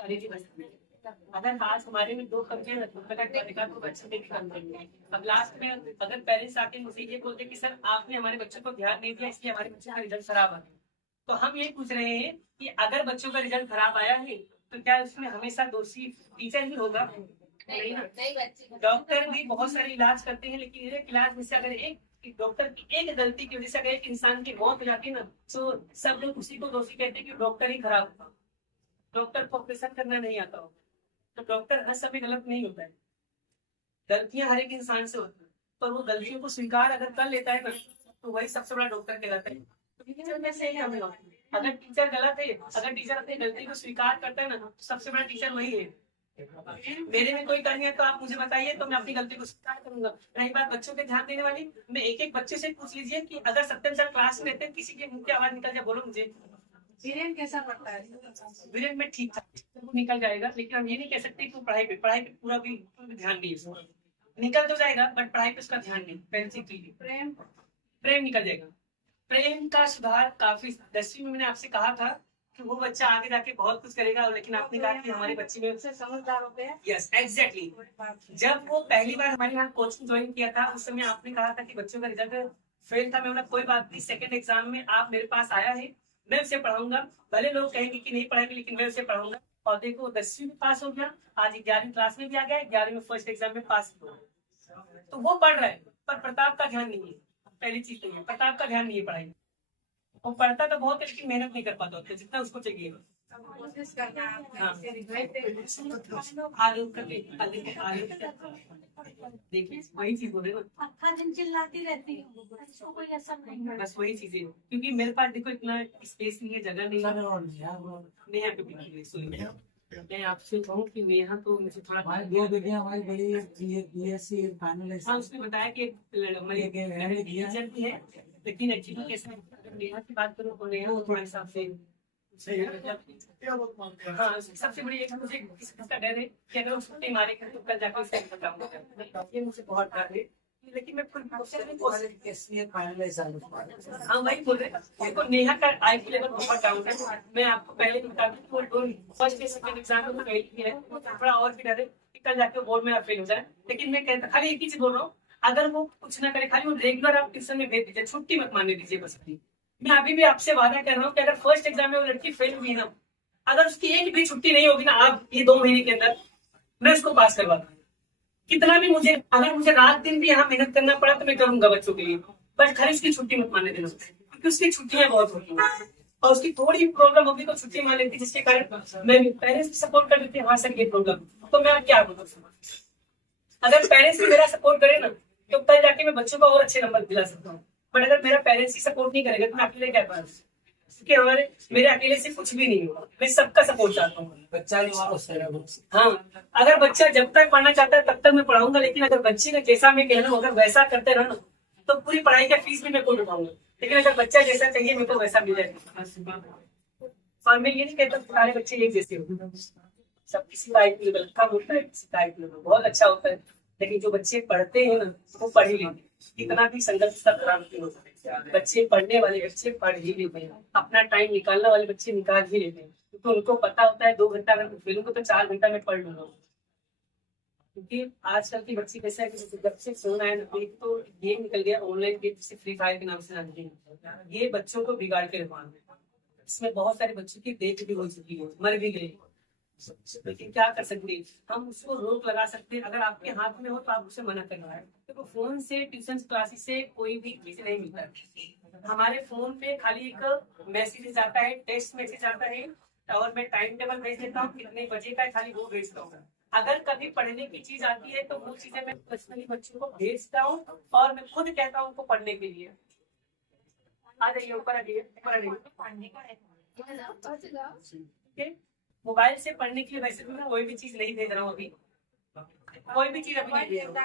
Quality बच सकती है। अगर आज हमारे में 2 कमियां हैं तो पढ़ेगा तो बच्चे में भी कम करेंगे। अब लास्ट में अगर पेरेंट्स आके मुझे ये बोलते कि सर आपने हमारे बच्चों को ध्यान नहीं दिया इसलिए हमारे बच्चों का रिजल्ट खराब आ गया, तो हम ये पूछ रहे हैं कि अगर बच्चों का रिजल्ट खराब आया है तो क्या उसमें हमेशा दोषी टीचर ही होगा? नहीं ना। डॉक्टर भी बहुत सारे इलाज करते हैं, लेकिन एक इलाज में से अगर एक डॉक्टर की एक गलती की वजह से अगर एक इंसान की मौत हो जाती है ना, तो सब लोग उसी को दोषी कहते हैं कि डॉक्टर ही खराब था, डॉक्टर को ऑपरेशन करना नहीं आता हो। तो डॉक्टर हर समय गलत नहीं होता है, गलतियां हर एक इंसान से होती है, पर वो गलतियों को स्वीकार अगर कर लेता है ना तो वही सबसे बड़ा डॉक्टर कहलाता है। तो टीचर में से क्या होगा? अगर टीचर गलत है, अगर टीचर अपनी गलती को स्वीकार करता है ना तो सबसे बड़ा टीचर वही है। मेरे में कोई कमी है तो आप मुझे बताइए, तो मैं अपनी गलती को स्वीकार करूंगा। रही बात बच्चों पे ध्यान देने वाली, मैं एक एक बच्चे से पूछ लीजिए कि अगर सत्यम सर क्लास में रहते हैं, किसी के मुंह की आवाज निकल जाए, बोलो मुझे वीरेन कैसा पढ़ता है? वीरेन में ठीक था, वो निकल जाएगा, लेकिन हम ये नहीं कह सकते कि वो पढ़ाई पे पूरा भी ध्यान नहीं है। निकल तो जाएगा बट पढ़ाई पे उसका ध्यान नहीं। प्रेम प्रेम निकल जाएगा। प्रेम का सुधार काफी 10वीं में मैंने आपसे कहा था कि वो बच्चा आगे जाके बहुत कुछ करेगा, लेकिन आपने कहा कि हमारे बच्चे में उससे समझदार हो गया। Yes exactly. जब वो पहली बार हमारे यहाँ कोचिंग ज्वाइन किया था उस समय आपने कहा था कि बच्चों का रिजल्ट फेल था। मैं बोला कोई बात नहीं, सेकंड एग्जाम में आप मेरे पास आया है, मैं उसे पढ़ाऊंगा, भले लोग कहेंगे कि नहीं पढ़ाएंगे लेकिन मैं उसे पढ़ाऊंगा। और देखो 10वीं में पास हो गया, आज 11वीं क्लास में भी आ गया, 11वीं में फर्स्ट एग्जाम में पास हो गया। तो वो पढ़ रहा है पर प्रताप का ध्यान नहीं है। पहली चीज तो है प्रताप का ध्यान नहीं है पढ़ाई। वो पढ़ता तो बहुत है लेकिन मेहनत नहीं कर पाता होता जितना उसको चाहिए। कोशिश करना है। हाँ। देखिए वही चीज बोले ना, अक्खा दिन चिल्लाती रहती है, इसको कोई असर नहीं है। बस वही चीजें, क्योंकि मेरे पास देखो इतना स्पेस नहीं है, जगह नहीं है। नेहा पे भी सुनिए, मैं आपसे कहूँ कि नेहा तो मुझे थोड़ा हमारी बड़ी बीएससी फाइनल हाँ उसने बताया कि टीचर भी है, लेकिन एक्चुअली कैसा अगर नेहा की बात करूँ तो नेहा तो थोड़ा हिसाब से हाँ सबसे बड़ी एक मुझे इसका डर है कि अगर वो छुट्टी मारेगा तो कल जाकर उसका काम हो जाएगा, ये मुझे बहुत डर है। लेकिन मैं फुल हाँ वही बोल रहे देखो नेहा का IQ लेवल बहुत डाउन है। मैं आपको पहले बता दूं वो फर्स्ट सेकंड एग्जाम में फेल किया है, थोड़ा और भी डर है कि कल जाके बोर्ड में फेल हो जाए। लेकिन मैं कहता खाली एक ही चीज बोल रहा हूँ, अगर वो कुछ ना करे खाली वो रेगुलर आप ट्यूशन में भेज दीजिए, छुट्टी मत मानने दीजिए बस। मैं अभी भी आपसे वादा कर रहा हूँ कि अगर फर्स्ट एग्जाम में वो लड़की फेल हुई ना, अगर उसकी एक भी छुट्टी नहीं होगी ना आप ये 2 महीने के अंदर, मैं उसको पास करवा दूंगा। कितना भी मुझे अगर मुझे रात दिन भी यहाँ मेहनत करना पड़ा तो मैं करूंगा बच्चों के लिए, बट खाली उसकी छुट्टी मत मानने देना, क्योंकि उसकी छुट्टियां बहुत होती हैं और उसकी थोड़ी प्रॉब्लम होगी तो छुट्टी मान लेती, जिसके कारण मैं पेरेंट्स भी सपोर्ट कर देते हैं हाँ सर ये प्रॉब्लम, तो मैं क्या बोलूँ। अगर पेरेंट्स भी मेरा सपोर्ट करे ना तो कल जाके मैं बच्चों को और अच्छे नंबर दिला सकता हूँ, बट अगर मेरा पेरेंट्स ही सपोर्ट नहीं करेगा तो मैं अकेले क्या करूँ, क्योंकि हमारे मेरे अकेले से कुछ भी नहीं होगा, मैं सबका सपोर्ट चाहता हूँ। बच्चा हाँ अगर बच्चा जब तक पढ़ना चाहता है तब तक मैं पढ़ाऊंगा, लेकिन अगर बच्चे ने जैसा मैं कह रहा हूँ अगर वैसा करते रहो ना तो पूरी पढ़ाई का फीस भी मैं खुद उठाऊंगा, लेकिन अगर बच्चा जैसा चाहिए मेरे को वैसा मिल जाएगा। और मैं ये नहीं कहता सारे बच्चे एक जैसे हो, सब किसी का IQ लेवल कम होता है, किसी का IQ लेवल बहुत अच्छा होता है, लेकिन जो बच्चे पढ़ते हैं ना वो पढ़ ही लेते, कितना भी संघर्ष का खराब नहीं हो सकता। बच्चे पढ़ने वाले बच्चे पढ़ ही लेते हैं, अपना टाइम निकालने वाले बच्चे निकाल ही लेते हैं, क्योंकि उनको पता होता है 2 घंटा अगर खेलूंगा तो 4 घंटा में पढ़ लूंगा। क्योंकि आजकल की बच्चे कैसा है कि जब से फोन आया ना एक तो गेम निकल गया, ऑनलाइन गेम जिसे फ्री फायर के नाम से जानते हैं, ये बच्चों को बिगाड़ के रखवा है। इसमें बहुत सारे बच्चों की डेथ भी हो चुकी है, मर भी गए, लेकिन क्या कर सकते हैं हम उसको रोक लगा सकते हैं। अगर आपके हाथ में हो तो आप उसे मना करना है, तो फोन से ट्यूशन क्लासेस से कोई भी चीज नहीं मिलता है। हमारे फोन पे खाली एक मैसेज आता है, टेक्स्ट मैसेज आता है और मैं टाइम टेबल भेज देता हूँ कितने बजे का है, खाली वो भेजता हूँ। अगर कभी पढ़ने की चीज आती है तो वो चीजें मैं पर्सनली बच्चों को भेजता हूँ और मैं खुद कहता हूँ उनको पढ़ने के लिए। आ जाइए ऊपर आ जाइए। मोबाइल से पढ़ने के लिए वैसे तो मैं कोई भी चीज नहीं भेज रहा हूँ अभी, कोई भी चीज अभी नहीं भेज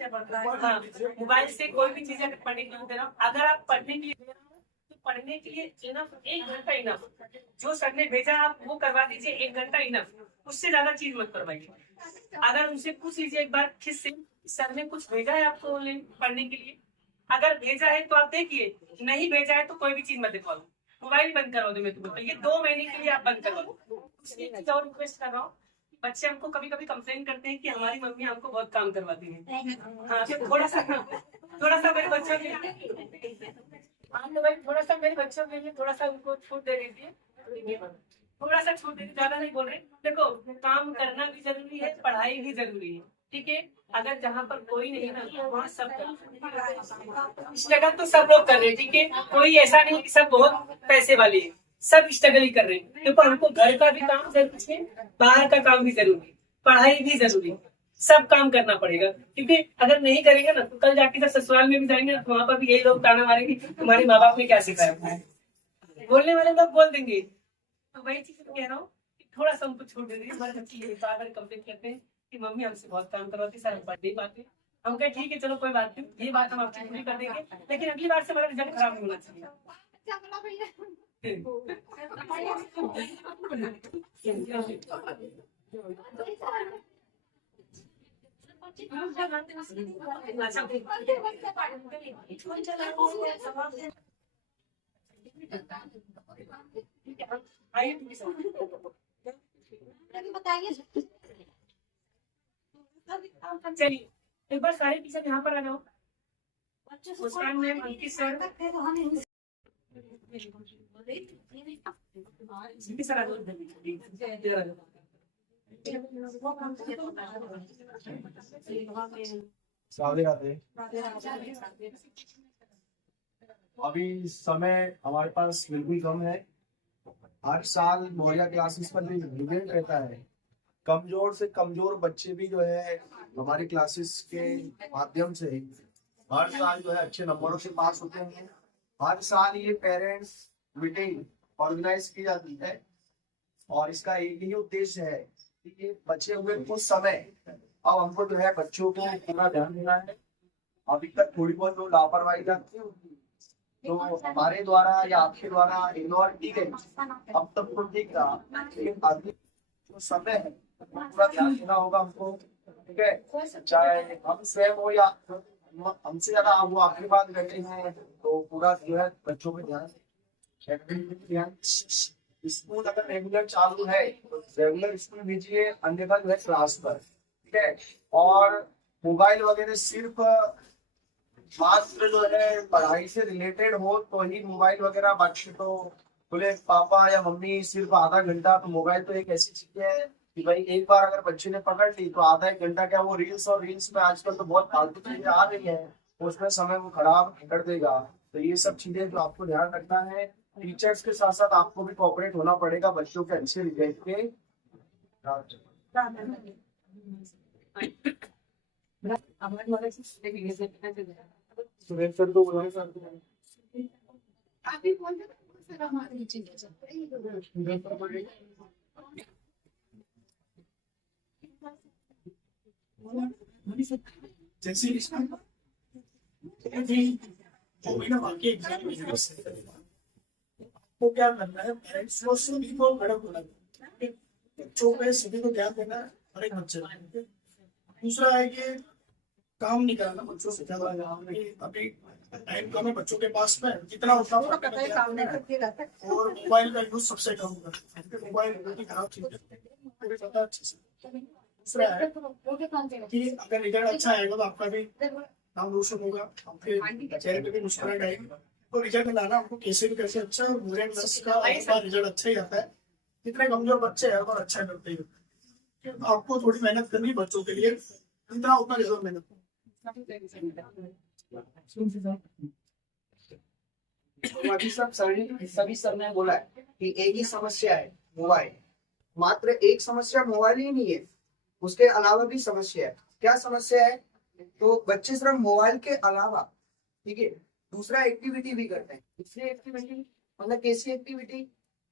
रहा हूँ। हाँ मोबाइल से कोई भी चीज अगर पढ़ने के लिए दे रहा हूँ, अगर आप पढ़ने के लिए तो पढ़ने के लिए इनफ 1 घंटा इनफ, जो सर ने भेजा आप वो करवा दीजिए, 1 घंटा इनफ, उससे ज्यादा चीज मत करवाइए। अगर उनसे पूछ लीजिए एक बार किस से सर ने कुछ भेजा है आपको ऑनलाइन पढ़ने के लिए, अगर भेजा है तो आप देखिए, नहीं भेजा है तो कोई भी चीज मत दिखाओ, मोबाइल बंद करवा दो। मैं तुम्हें ये 2 महीने के लिए आप बंद करवा दो, इसलिए एक चीज और रिक्वेस्ट कर रहा हूँ, बच्चे हमको कभी कभी कंप्लेन करते हैं कि हमारी मम्मी हमको बहुत काम करवाती है। हाँ तो थोड़ा सा मेरे बच्चों के हाँ तो भाई थोड़ा सा मेरे बच्चों के लिए थोड़ा सा उनको छूट दे दीजिए, थोड़ा सा छूट दे दीजिए, ज्यादा नहीं बोल रहे। देखो काम करना भी जरूरी है, पढ़ाई भी जरूरी है, ठीक है। अगर जहाँ पर कोई नहीं ना वहाँ सब स्ट्रगल तो सब लोग कर रहे हैं, ठीक है। कोई ऐसा नहीं कि सब बहुत पैसे वाले हैं, सब स्ट्रगल ही कर रहे हैं। देखो हमको घर का भी काम जरूरी है, बाहर का काम भी जरूरी है, पढ़ाई भी जरूरी है, सब काम करना पड़ेगा। क्योंकि अगर नहीं करेंगे ना तो कल जाके जब ससुराल में भी जाएंगे ना तो वहाँ पर भी यही लोग ताना मारेंगे तुम्हारे माँ बाप ने क्या सिखाया, बोलने वाले लोग बोल देंगे। तो वही चीज कह रहा हूँ कि थोड़ा सा हमको छोड़ दे, हमारे बच्चे ये बार बार कंप्लेन करते हैं कि मम्मी हमसे बहुत काम करवाती, सर बर्थडे बात है। हम कहे ठीक है चलो कोई बात नहीं, ये बात हम आपकी पूरी कर देंगे, लेकिन अगली बार से हमारा रिजल्ट खराब नहीं होना चाहिए। बताइए चलिए एक बार सारे टीचर यहाँ पर आ जाओ, मुस्कान मैम, अंकित सर, सर आ जाओ। अभी समय हमारे पास बिल्कुल कम है। हर साल मोरिया क्लासेस पर भी रिजल्ट रहता है। कमजोर से कमजोर बच्चे भी जो है हमारी क्लासेस के माध्यम से हर साल जो है अच्छे नंबरों से पास होते हैं। हर साल ये पेरेंट्स मीटिंग ऑर्गेनाइज की जाती है और इसका एक ही उद्देश्य है कि ये बचे हुए कुछ समय अब हमको जो है बच्चों को पूरा ध्यान देना है। अभी तक थोड़ी बहुत जो लापरवाही लगती है तो हमारे द्वारा या आपके द्वारा इग्नोर की गई, अब तक तो ठीक रहा, लेकिन अभी जो समय है पूरा ध्यान देना होगा हमको, ठीक है। चाहे हम स्वयं हो या हमसे ज्यादा वो आपकी बात करते हैं तो पूरा जो है बच्चों पे ध्यान। स्कूल अगर रेगुलर चालू है तो रेगुलर स्कूल भेजिए, अन्यथा जो है क्लास पर, ठीक है। और मोबाइल वगैरह सिर्फ मात्र जो है पढ़ाई से रिलेटेड हो तो ही मोबाइल वगैरह, बाकी तो बोले पापा या मम्मी सिर्फ आधा घंटा, तो मोबाइल तो एक ऐसी चीज है कि भाई एक बार अगर बच्चे ने पकड़ ली तो आधा एक घंटा क्या वो रील्स, और रील्स में आजकल तो बहुत फालतू चीजें आ रही है, उसमें समय वो खराब कर देगा। तो ये सब चीजें जो आपको ध्यान रखना है, टीचर्स के साथ साथ आपको भी कोऑपरेट होना पड़ेगा बच्चों के अच्छे रिजल्ट के। सुरेश सर को बुलाए सर जैसे इसमें जो भी ना बाकी एग्जाम को क्या करना है, पेरेंट्स को सभी को बड़ा होना है, बच्चों पे सभी को ध्यान देना है, हर एक बच्चे को। दूसरा है कि काम नहीं कराना बच्चों से ज्यादा। अभी टाइम कम है बच्चों के पास में, जितना होता है और मोबाइल का यूज सबसे कम होगा। मोबाइल बहुत ही खराब चीज है, पता अच्छे से। दूसरा है कि अगर रिजल्ट अच्छा आएगा तो आपका भी नाम रोशन होगा, आपके चेहरे पे भी मुस्कुराहट आएगी। तो रिजल्ट लाना हमको कैसे भी कैसे अच्छा, मुझे क्लास का रिजल्ट अच्छा ही आता है। जितने कमजोर बच्चे हैं और अच्छा करते हैं, आपको थोड़ी मेहनत करनी है बच्चों के लिए, जितना उतना जरूर मेहनत। अभी सभी सर ने बोला है कि एक ही समस्या है मोबाइल, मात्र एक समस्या मोबाइल ही नहीं है, उसके अलावा भी समस्या है। क्या समस्या है? तो बच्चे सिर्फ मोबाइल के अलावा, ठीक है, दूसरा एक्टिविटी भी करते हैं। दूसरी एक्टिविटी मतलब कैसी एक्टिविटी?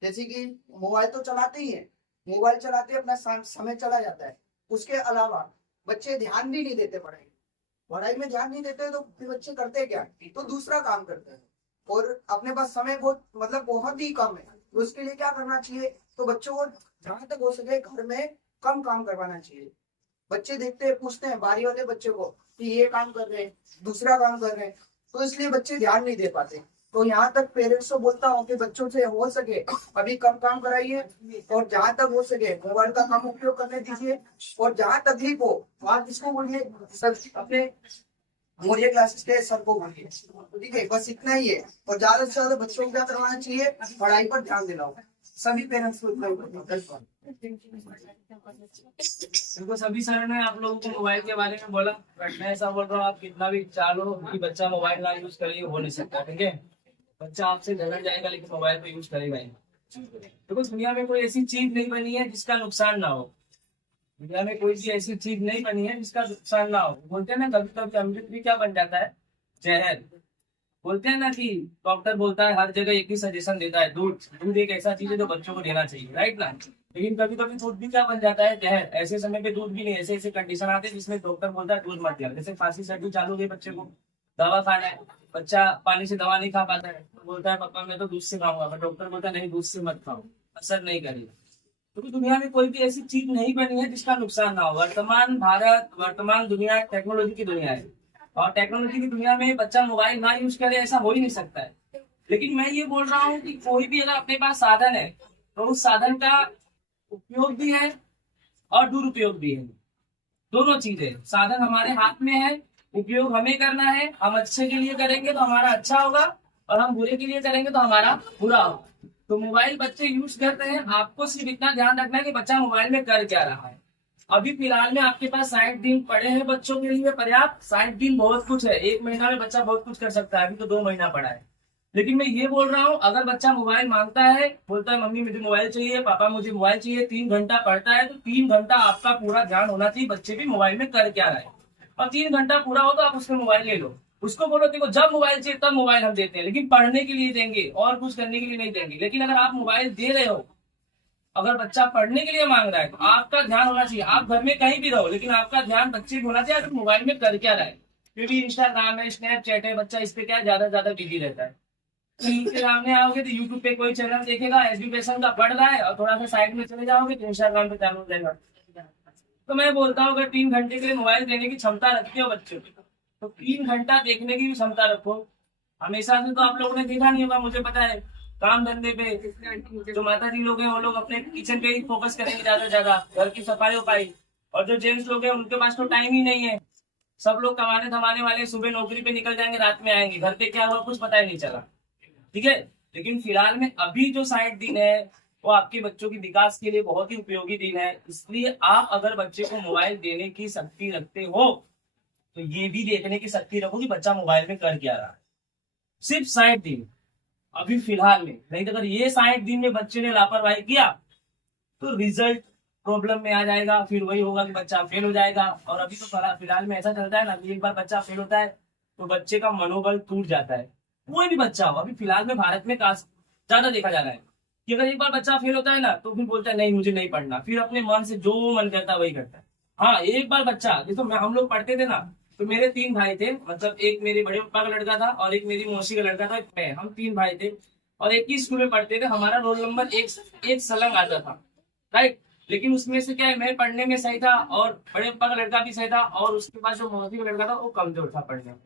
जैसे कि मोबाइल तो चलाते ही है, मोबाइल चलाते अपना समय चला जाता है, उसके अलावा बच्चे ध्यान भी नहीं देते पढ़ाई में ध्यान नहीं देते, तो फिर बच्चे करते क्या? तो दूसरा काम करते हैं और अपने पास समय बहुत ही कम है। तो उसके लिए क्या करना चाहिए? तो बच्चों को जहां तक हो सके घर में कम काम करवाना चाहिए। बच्चे देखते हैं, पूछते हैं बारी वाले बच्चे को कि ये काम कर रहे हैं, दूसरा काम कर रहे हैं, तो इसलिए बच्चे ध्यान नहीं दे पाते। तो यहाँ तक पेरेंट्स को बोलता हूँ कि बच्चों से हो सके अभी कम काम कराइए और जहाँ तक हो सके मोबाइल का कम उपयोग करने दीजिए, और जहाँ तकलीफ हो वहाँ किसको बोलिए, सर अपने मोरिया क्लासेस के सर को बोलिए, ठीक है, बस इतना ही है। और ज्यादा से ज्यादा बच्चों को क्या करवाना चाहिए, पढ़ाई पर ध्यान देना होगा, सभी पेरेंट्स को इतना देखो सभी सर ने आप लोगों को मोबाइल के बारे में बोला, बट मैं ऐसा बोल रहा हूँ आप कितना भी चालो कि बच्चा मोबाइल ना यूज करे, हो नहीं सकता, ठीक है। बच्चा आपसे झगड़ जाएगा लेकिन मोबाइल को यूज करेगा ही। देखो दुनिया में कोई ऐसी चीज नहीं बनी है जिसका नुकसान ना हो, दुनिया में कोई भी ऐसी चीज नहीं बनी है जिसका नुकसान ना हो। बोलते हैं ना कभी कभी अमृत भी क्या बन जाता है, जहर। बोलते हैं ना कि डॉक्टर बोलता है हर जगह एक ही सजेशन देता है, दूध एक ऐसा चीज है जो बच्चों को देना चाहिए, राइट ना। लेकिन कभी कभी दूध भी क्या बन जाता है, जहर। ऐसे समय पे दूध भी नहीं, ऐसे ऐसे कंडीशन आते हैं जिसमें डॉक्टर बोलता है दूध मत दिया। जैसे फांसी सर्दी चालू हो गई, बच्चे को दवा खाना है, बच्चा पानी से दवा नहीं खा पाता है, तो बोलता है पापा मैं तो दूध से खाऊंगा, पर डॉक्टर बोलता है नहीं दूध से मत खाओ, असर नहीं करेगा। क्योंकि दुनिया में कोई भी ऐसी चीज नहीं बनी है जिसका नुकसान ना हो। वर्तमान भारत, वर्तमान दुनिया टेक्नोलॉजी की दुनिया है, और टेक्नोलॉजी की दुनिया में बच्चा मोबाइल ना यूज करे ऐसा हो ही नहीं सकता है। लेकिन मैं ये बोल रहा हूँ कि कोई भी अगर अपने पास साधन है तो उस साधन का उपयोग भी है और दुरुपयोग भी है, दोनों चीजें। साधन हमारे हाथ में है, उपयोग हमें करना है। हम अच्छे के लिए करेंगे तो हमारा अच्छा होगा, और हम बुरे के लिए करेंगे तो हमारा बुरा होगा। तो मोबाइल बच्चे यूज करते हैं, आपको सिर्फ इतना ध्यान रखना है कि बच्चा मोबाइल में कर क्या रहा है। अभी फिलहाल में आपके पास 60 दिन पड़े हैं बच्चों के लिए पर्याप्त। 60 दिन बहुत कुछ है, एक महीना में बच्चा बहुत कुछ कर सकता है, अभी तो 2 महीना पड़ा है। लेकिन मैं ये बोल रहा हूँ अगर बच्चा मोबाइल मांगता है, बोलता है मम्मी मुझे मोबाइल चाहिए, पापा मुझे मोबाइल चाहिए, 3 घंटा पढ़ता है, तो 3 घंटा आपका पूरा ध्यान होना चाहिए बच्चे भी मोबाइल में कर क्या रहा है। और 3 घंटा पूरा हो तो आप उसको मोबाइल ले लो, उसको बोलो देखो जब मोबाइल चाहिए तब मोबाइल हम देते हैं, लेकिन पढ़ने के लिए देंगे और कुछ करने के लिए नहीं देंगे। लेकिन अगर आप मोबाइल दे रहे हो, अगर बच्चा पढ़ने के लिए मांग रहा है तो आपका ध्यान होना चाहिए, आप घर में कहीं भी रहो लेकिन आपका ध्यान बच्चे पे होना चाहिए अगर मोबाइल में कर क्या रहा है। क्योंकि इंस्टाग्राम है, स्नैपचैट है, बच्चा इस पे क्या ज्यादा बिजी रहता है। इंस्टाग्राम में आओगे तो यूट्यूब पे कोई चैनल देखेगा एजुकेशन का पढ़ रहा है, और थोड़ा सा साइड में चले जाओगे तो इंस्टाग्राम पे चालू हो जाएगा। तो मैं बोलता हूँ अगर 3 घंटे के लिए मोबाइल देने की क्षमता रखते हो बच्चों की, तो 3 घंटा देखने की भी क्षमता रखो। हमेशा से तो आप लोगों ने देखा नहीं होगा, मुझे पता है, काम धंधे पे जो माता जी लोग हैं वो लोग अपने किचन पे ही फोकस करेंगे ज्यादा से ज्यादा, घर की सफाई वफाई। और जो जेंट्स लोग हैं उनके पास तो टाइम ही नहीं है, सब लोग कमाने धमाने वाले, सुबह नौकरी पे निकल जाएंगे, रात में आएंगे, घर पे क्या हुआ कुछ पता ही नहीं चला, ठीक है। लेकिन फिलहाल में अभी जो 60 दिन है वो आपके बच्चों के विकास के लिए बहुत ही उपयोगी दिन है। इसलिए आप अगर बच्चे को मोबाइल देने की शक्ति रखते हो तो ये भी देखने की शक्ति रखो कि बच्चा मोबाइल में कर क्या रहा है। सिर्फ 60 दिन अभी फिलहाल में, नहीं तो अगर ये 60 दिन में बच्चे ने लापरवाही किया तो रिजल्ट प्रॉब्लम में आ जाएगा, फिर वही होगा कि बच्चा फेल हो जाएगा। और अभी तो फिलहाल में ऐसा चलता है ना कि एक बार बच्चा फेल होता है तो बच्चे का मनोबल टूट जाता है, कोई भी बच्चा हो। अभी फिलहाल में भारत में ज्यादा देखा जा रहा है कि अगर एक बार बच्चा फेल होता है ना तो फिर बोलता है नहीं मुझे नहीं पढ़ना, फिर अपने मन से जो मन करता है वही करता है। हाँ, एक बार बच्चा, जैसे हम लोग पढ़ते थे ना, तो मेरे 3 भाई थे, मतलब एक मेरे बड़े पापा का लड़का था और एक मेरी मौसी का लड़का था, मैं, हम 3 भाई थे और एक ही स्कूल में पढ़ते थे। हमारा रोल नंबर एक सलंग आता था, राइट। लेकिन उसमें से क्या है, मैं पढ़ने में सही था और बड़े पापा का लड़का भी सही था, और उसके बाद जो मौसी का लड़का था वो कमजोर था पढ़ने में।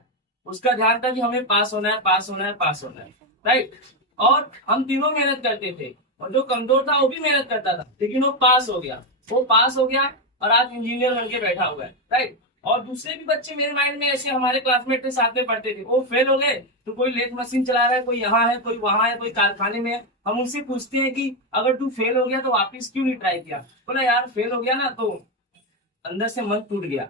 उसका ध्यान था कि हमें पास होना है, पास होना है, पास होना है, राइट। और हम तीनों मेहनत करते थे, और जो कमजोर था वो भी मेहनत करता था, लेकिन वो पास हो गया और आज इंजीनियर बन के बैठा हुआ है, राइट। और दूसरे भी बच्चे मेरे माइंड में ऐसे हमारे क्लासमेट थे, साथ में पढ़ते थे, वो फेल हो गए। तो कोई लेथ मशीन चला रहा है, कोई यहाँ है, कोई वहां है, कोई कारखाने में है। हम उनसे पूछते हैं कि अगर तू फेल हो गया तो वापिस क्यों नहीं ट्राई किया? बोला यार फेल हो गया ना तो अंदर से मन टूट गया,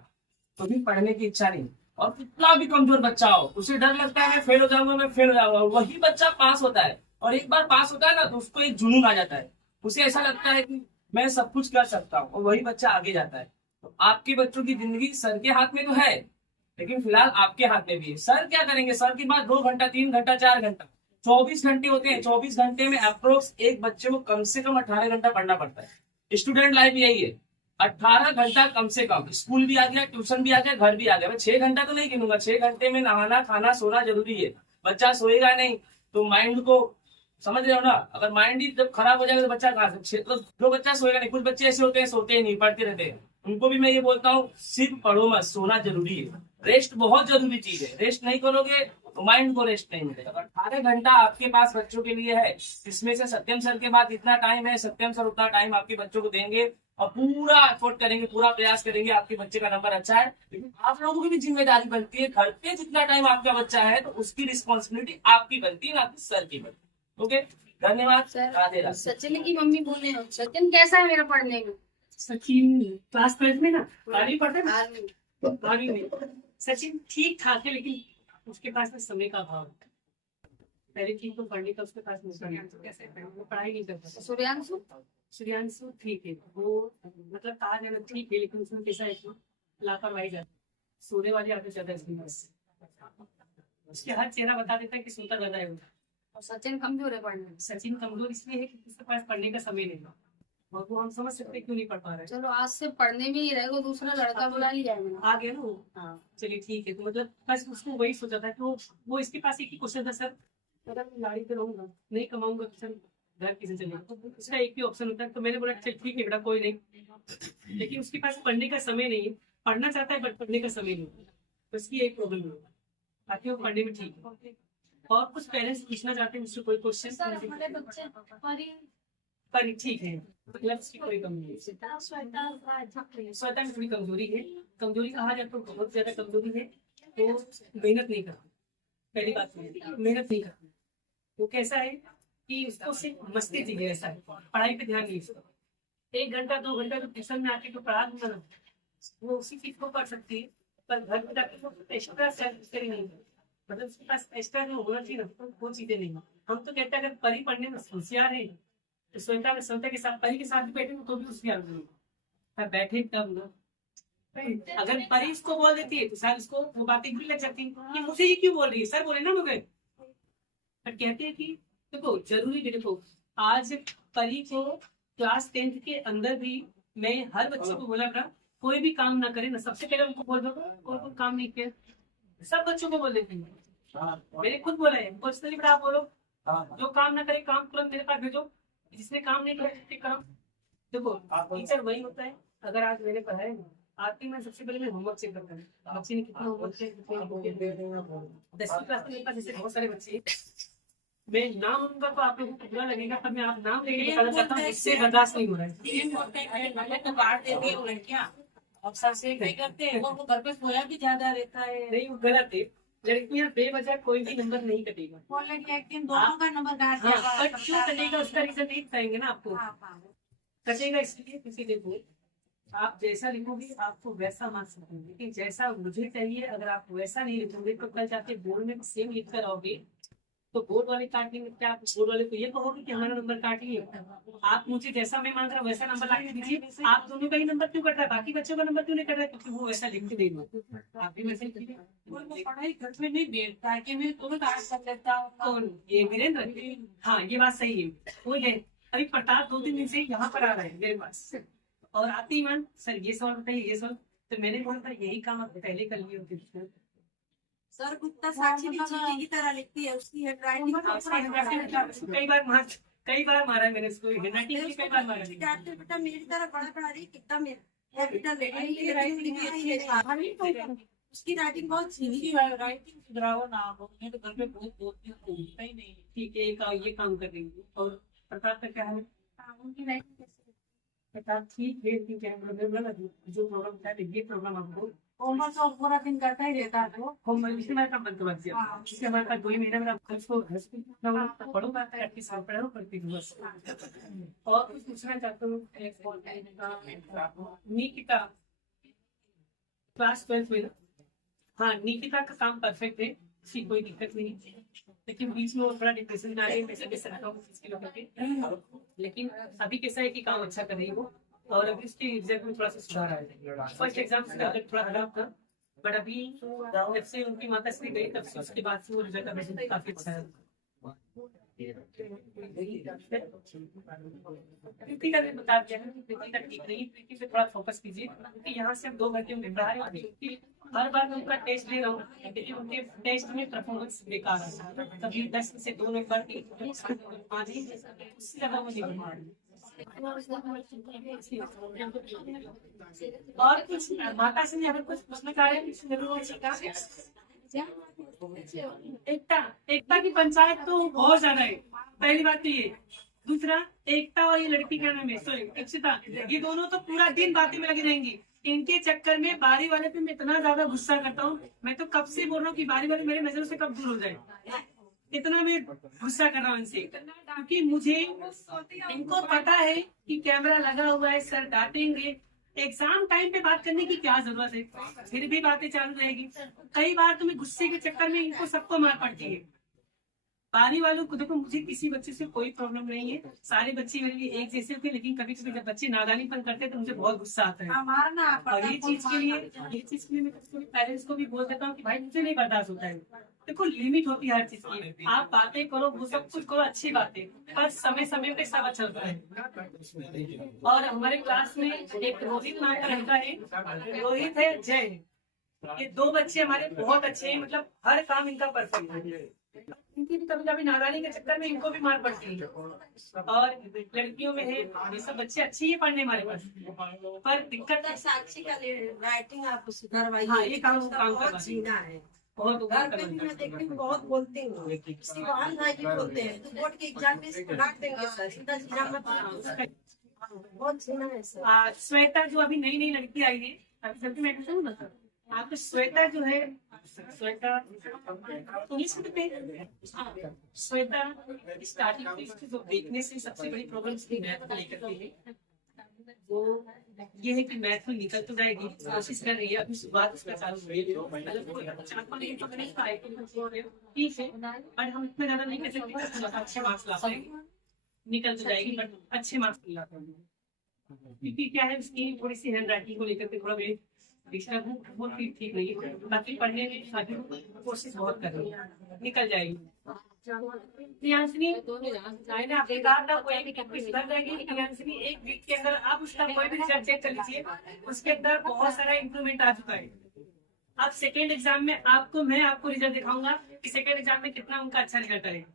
तो भी पढ़ने की इच्छा नहीं। और कितना भी कमजोर बच्चा हो, उसे डर लगता है मैं फेल हो जाऊंगा। वही बच्चा पास होता है, और एक बार पास होता है ना तो उसको एक जुनून आ जाता है, उसे ऐसा लगता है कि मैं सब कुछ कर सकता हूँ, और वही बच्चा आगे जाता है। तो आपके बच्चों की जिंदगी सर के हाथ में तो है, लेकिन फिलहाल आपके हाथ में भी है। सर क्या करेंगे? सर के बाद 2 घंटा, 3 घंटा, 4 घंटा, 24 घंटे होते हैं। 24 घंटे में अप्रोक्स एक बच्चे को कम से कम 18 घंटा पढ़ना पड़ता है। स्टूडेंट लाइफ यही है, 18 घंटा कम से कम। स्कूल भी आ गया, ट्यूशन भी आ गया, घर भी आ गया। मैं 6 घंटा तो नहीं गिनूंगा, 6 घंटे में नहाना, खाना, सोना जरूरी है। बच्चा सोएगा नहीं तो माइंड को, समझ रहे हो ना, अगर माइंड ही जब खराब हो जाएगा तो बच्चा कहाँ से, तो जो बच्चा सोएगा नहीं। कुछ बच्चे ऐसे होते हैं सोते ही नहीं, पढ़ते रहते हैं। उनको भी मैं ये बोलता हूँ सिर्फ पढ़ो मत, सोना जरूरी है। रेस्ट बहुत जरूरी चीज है। रेस्ट नहीं करोगे तो माइंड को रेस्ट नहीं मिलेगा। 18 घंटा आपके पास बच्चों के लिए है, इसमें से सत्यम सर के बाद इतना टाइम है, सत्यम सर उतना टाइम आपके बच्चों को देंगे और पूरा एफर्ट करेंगे, पूरा प्रयास करेंगे आपके बच्चे का नंबर अच्छा है। लेकिन आप लोगों की भी जिम्मेदारी बनती है, घर पे जितना टाइम आपका बच्चा है तो उसकी रिस्पॉन्सिबिलिटी आपकी बनती है, ना कि सर की बनती है। ओके, धन्यवाद सर, राधे राधे। सचिन की मम्मी बोले सचिन कैसा है मेरा पढ़ने में? सचिन क्लास 12 में ना 12वीं पढ़ते ना, आर्मी 12वीं में सचिन ठीक ठाक है, लेकिन उसके पास में समय का अभाव है। पहले ठीक तो पढ़ने का उसके पास नहीं, तो कैसे वो पढ़ाई नहीं करता। सूर्यांशु सूर्यांशु ठीक है, वो मतलब कहा जाए ठीक है, लेकिन उसमें कैसा है कि लापरवाही ज्यादा, सोने वाली आदत ज्यादा है इसमें। उसके हर चेहरा बता देता है कि सोता ज्यादा है वो। और सचिन कमजोर है पढ़ने में। सचिन कमजोर इसलिए है कि उसके पास पढ़ने का समय नहीं है, और वो हम समझ सकते हैं क्यों नहीं पढ़ पा रहे। चलो आज से पढ़ने में ही रहेगा, दूसरा लड़का बुला लिया है मैंने। आ गया ना वो। हाँ चलिए ठीक है, तो मतलब बस उसको वही सोचा था कि वो इसके पास एक ही क्वेश्चन था, सर अगर मैं गाड़ी पे रहूंगा नहीं कमाऊंगा तो सर घर किसे चलेगा, तो उसका एक ही ऑप्शन होता है। तो मैंने बोला चल ठीक है बेटा कोई नहीं, लेकिन उसके पास पढ़ने का समय नहीं है, पढ़ना चाहता है बट पढ़ने का समय नहीं है, तो उसकी एक प्रॉब्लम है, बाकी वो पढ़ने में ठीक है। और कुछ पेरेंट्स पूछना चाहते हैं मुझसे कोई सर हमारे क्वेश्चन, बच्चे परी पर ठीक है, मतलब उसकी कोई कमी नहीं है। स्वतः में थोड़ी कमजोरी है, कमजोरी कहा जाए तो बहुत ज्यादा कमजोरी है, वो मेहनत नहीं करती। पहली बात मेहनत नहीं करती। वो कैसा है कि उसको सिर्फ मस्ती चाहिए, ऐसा है, पढ़ाई पे ध्यान नहीं उसका। 1 घंटा 2 घंटा तो ट्यूशन में आके तो पढ़ा दूंगा ना, वो उसी चीज को पढ़ सकती है, पर घर में जाके वो एक्स्ट्रा स्टडी नहीं है, मतलब उसके पास एक्स्ट्रा जो होना चाहिए ना वो चीजें नहीं है। हम तो कहते हैं अगर परी पढ़ने में होशियार है तो स्वयं के साथ परी के साथ भी बैठे तो भी होशियार नहीं, बैठे तब ना। अगर परी उसको बोल देती है तो सर उसको वो बातें बुरी लग जाती है कि मुझे ये क्यों बोल रही है, सर बोले ना मुझे। पर कहते हैं कि देखो जरूरी है, देखो आज परी को क्लास 10th के अंदर भी मैं हर बच्चे को बोला था कोई भी काम ना करे ना, सबसे पहले उनको बोल दो कोई काम नहीं किया, सब बच्चों को बोल देते हैं। मैंने खुद बोला है पर्सनली, बेटा आप बोलो जो काम ना करे काम तुरंत मेरे पास भेजो, जिसने काम नहीं किया काम। देखो टीचर वही होता है। अगर आज मैंने पढ़ाया ना, आती मैं सबसे पहले मैं होमवर्क चेक करता हूँ बच्चे ने कितना होमवर्क किया। 10वीं क्लास में मेरे पास ऐसे बहुत सारे बच्चे, मैं नाम उनका तो आप लोगों को बुरा लगेगा, पर मैं आप नाम लेके बताना चाहता हूँ, इससे बर्दाश्त नहीं हो रहा है। तो बांट देती है लड़कियां, अक्सर से नहीं करते हैं, वो घर पे सोया भी ज्यादा रहता है। नहीं वो गलत है, लड़कियां बेवजह कोई भी नंबर नहीं कटेगा। बोले कि एक दिन दोनों का नंबर काट हाँ, दिया। बट क्यों कटेगा उसका रीजन नहीं बताएंगे ना आपको। कटेगा इसलिए किसी देखो आप जैसा लिखोगे आपको वैसा मार्क्स मिलेंगे, लेकिन जैसा मुझे चाहिए अगर आप वैसा नहीं लिखोगे तो कल जाके बोर्ड में सेम लिख कर आओगे तो बोर्ड वाले काट लेंगे। क्या आप बोर्ड वाले को ये कहोगे कि हमारा नंबर काट लिए? आप मुझे जैसा मैं मांग रहा हूँ वैसा नंबर ला के दीजिए। आप दोनों का ही नंबर क्यों कट रहा है, बाकी बच्चों का नंबर क्यों नहीं कट रहा है? क्योंकि वो वैसा लिख के नहीं दो। आप भी वैसे ही कीजिए। वो पढ़ाई घर में नहीं बैठता है कि मैं तुम्हें काट कर लेता हूँ। कौन? ये वीरेंद्र? हाँ ये बात सही है, वो है। अभी प्रताप 2-3 दिन से यहाँ पर आ रहा है मेरे पास, और आते ही मान सर ये सवाल बताइए ये सवाल, तो मैंने बोला था यही काम आप पहले कर लिए होते। सर गुप्ता साक्षी भी चीटी की तरह लिखती है, उसकी हैंडराइटिंग कई बार मारा है मैंने उसको, हैंडराइटिंग कई बार मारा है। बेटा मेरी तरह पढ़ा पढ़ा रही कितना मेरा बेटा उसकी राइटिंग बहुत इनकी राइटिंग सुधराओ ना, मैं तो घर पे बहुत बोलती हूँ, बोलता ही नहीं। ठीक है ये काम कर देंगे। और प्रताप का क्या है? उनकी राइटिंग प्रताप ठीक है, ठीक है, जो प्रॉब्लम था ये प्रॉब्लम आपको होमवर्क तो पूरा दिन करता ही रहता है वो। होमवर्क इसमें मेरा काम बंद कर दिया। इसके हमारे पास 2 ही महीने में आप उसको पढ़ो पाता है, आपके साथ पढ़ो पढ़ती हूँ बस। और कुछ पूछना चाहता हूँ, निकिता क्लास 12 में, हाँ निकिता का काम परफेक्ट है, उसकी कोई दिक्कत नहीं है, लेकिन बीच में वो थोड़ा डिप्रेशन में आ रही है, लेकिन अभी कैसा है कि काम अच्छा कर रही है वो, और अभी उसके रिजल्ट में थोड़ा सा सुधार आया है। फर्स्ट एग्जाम से रिजल्ट थोड़ा खराब था, बट अभी जब से उनकी माता श्री गई तब से उसके बाद से वो रिजल्ट का काफी अच्छा है। प्रीति का भी बता दिया है, प्रीति का ठीक नहीं, प्रीति पे थोड़ा फोकस कीजिए, क्योंकि यहाँ से 2 घंटे में पढ़ा है, क्योंकि हर बार मैं उनका टेस्ट ले रहा हूँ, लेकिन उनके टेस्ट में परफॉर्मेंस बेकार है। कभी 10 में से 2 नंबर 5 ही, उससे ज्यादा वो नहीं बना। और कुछ माता से अगर कुछ पूछना चाह रहे हैं जरूर पूछिएगा। एकता एकता की पंचायत तो बहुत ज्यादा है, पहली बात तो ये। दूसरा, एकता और ये लड़की का नाम है सॉरी इप्सिता, ये दोनों तो पूरा दिन बातें में लगी रहेंगी। इनके चक्कर में बारी वाले पे मैं इतना ज्यादा गुस्सा करता हूँ, मैं तो कब से बोल रहा हूँ कि बारी वाले मेरे नजरों से कब दूर हो जाए, इतना मैं गुस्सा कर रहा हूँ इनसे। क्योंकि मुझे इनको पता है कि कैमरा लगा हुआ है, सर डांटेंगे, एग्जाम टाइम पे बात करने की क्या जरूरत है, फिर भी बातें चालू रहेगी। कई बार तो मैं गुस्से के चक्कर में इनको सबको मार पड़ती है। पानी वालों को देखो, मुझे किसी बच्चे से कोई प्रॉब्लम नहीं है, सारे बच्चे मेरे लिए एक जैसे होते हैं, लेकिन कभी कभी जब बच्चे नादानीपन करते हैं तो मुझे बहुत गुस्सा आता है। और ये चीज के लिए मैं कभी पेरेंट्स को भी बोल देता हूँ कि भाई मुझे नहीं बर्दाश्त होता है। देखो लिमिट होती है हर चीज की, आप बातें करो, वो सब कुछ करो, अच्छी बातें, पर समय समय पे सब चलता है। और हमारे क्लास में एक रोहित नाम का लड़का है, रोहित है, जय है, ये दो बच्चे हमारे बहुत अच्छे हैं, मतलब हर काम इनका परफेक्ट है। इनकी भी कभी कभी नादानी के चक्कर में इनको भी मार पड़ती है। और लड़कियों में है, ये सब बच्चे अच्छे ही पढ़ने हमारे पास, पर दिक्कत साक्षी का राइटिंग आप सुधरवाइए। हाँ, ये काम करवा बहुत जीना है। बहुत घर पे भी मैं देखती हूँ बहुत बोलती हूँ, शिवान भाई भी बोलते हैं तो बोर्ड के एग्जाम में इसको डांट देंगे सर, सीधा जीना मत, बहुत जीना है सर। श्वेता जो अभी नई नई लड़की आई है, अभी जल्दी मैं कहूँ ना सर, आपको श्वेता जो है, श्वेता इंग्लिश में पे श्वेता स्टार्टिंग में इसकी जो वीकनेस है, सबसे बड़ी प्रॉब्लम इसकी मैथ को लेकर के है। वो ये है कि मैथ में निकल तो जाएगी, कोशिश कर रही है, अभी शुरुआत उसका चालू हुई है, मतलब कोई 4-5 दिन तो नहीं पाएगी, ठीक है, बट हम इतना ज्यादा नहीं कर सकते, अच्छे मार्क्स ला पाएंगे, निकल तो जाएगी बट अच्छे मार्क्स नहीं ला पाएंगे। क्योंकि क्या है, उसकी थोड़ी सी हैंड राइटिंग को लेकर के थोड़ा वेट डिस्टर्ब वो ठीक नहीं है, बाकी पढ़ने में काफी कोशिश बहुत कर रही है, निकल जाएगी। प्रियांशनी, मैंने आपसे कहा था कोई भी सुधर जाएगी। प्रियांशनी एक वीक के अंदर आप उसका कोई भी रिजल्ट चेक कर लीजिए, उसके अंदर बहुत सारा इम्प्रूवमेंट आ चुका है। अब सेकेंड एग्जाम में मैं आपको रिजल्ट दिखाऊंगा कि सेकेंड एग्जाम में कितना उनका अच्छा रिजल्ट है।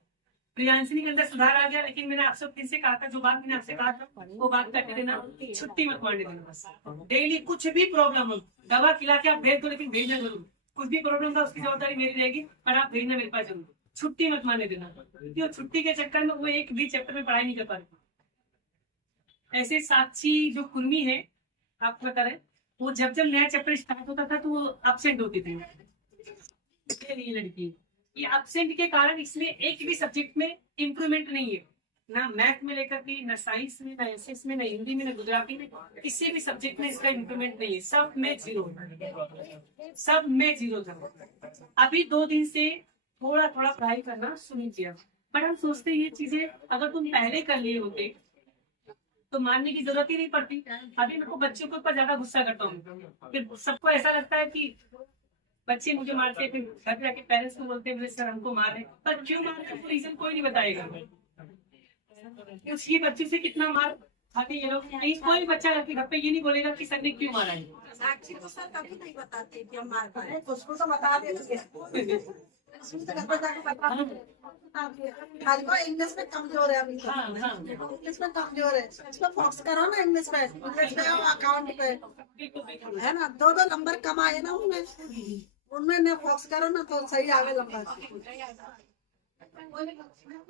प्रियांशनी के अंदर सुधार आ गया, लेकिन मैंने आपसे फिर से कहा था, जो बात मैंने आपसे कहा था वो बात करके देना, छुट्टी मत मारने देना। बस डेली कुछ भी प्रॉब्लम हो, दवा खिला के आप भेज दो, लेकिन भेजना जरूर। कुछ भी प्रॉब्लम था उसकी जवाबदारी मेरी रहेगी, पर आप भेजना मेरे पास जरूर, छुट्टी मत मारने देना। क्योंकि छुट्टी के चक्कर में वो एक भी चैप्टर में पढ़ाई नहीं कर पा रही। ऐसे साक्षी जो कुर्मी है, आपको बता रहे, वो जब जब नया चैप्टर स्टार्ट होता था तो वो एब्सेंट होती थी। ये लड़की, ये एब्सेंट के कारण इसमें एक भी सब्जेक्ट में इम्प्रूवमेंट नहीं है, ना मैथ में लेकर के, ना साइंस में, ना एसएस में, ना हिंदी में, ना गुजराती में, किसी भी सब्जेक्ट में इसका इम्प्रूवमेंट नहीं है। सब में जीरो था। अभी 2 दिन से थोड़ा थोड़ा पढ़ाई करना शुरू किया, पर हम सोचते ये चीजें अगर तुम पहले कर लिए होते तो मानने की जरूरत ही नहीं पड़ती। अभी मेरे को बच्चों के ऊपर ज्यादा गुस्सा करता हूँ, फिर सबको ऐसा लगता है कि बच्चे मुझे मारते, फिर घर जाके पेरेंट्स को बोलते हैं सर हमको मार रहे, पर क्यों मार रहे रीजन कोई नहीं बताएगा। उसकी बच्चे से कितना मार खाते ये लोग, नहीं कोई बच्चा घर पे ये नहीं बोलेगा कि सर ने क्यों मारा है। साक्षी को सर कभी नहीं बताते कि हम मार खाए, उसको तो बता देते, इंग्लिश में कमजोर है अभी, इंग्लिश में कमजोर है, इसको फोकस करो ना इंग्लिश में, इंग्लिश में अकाउंट पे है ना, 2 नंबर कम आए ना उनमें न फोकस करो ना तो सही आगे लंबा।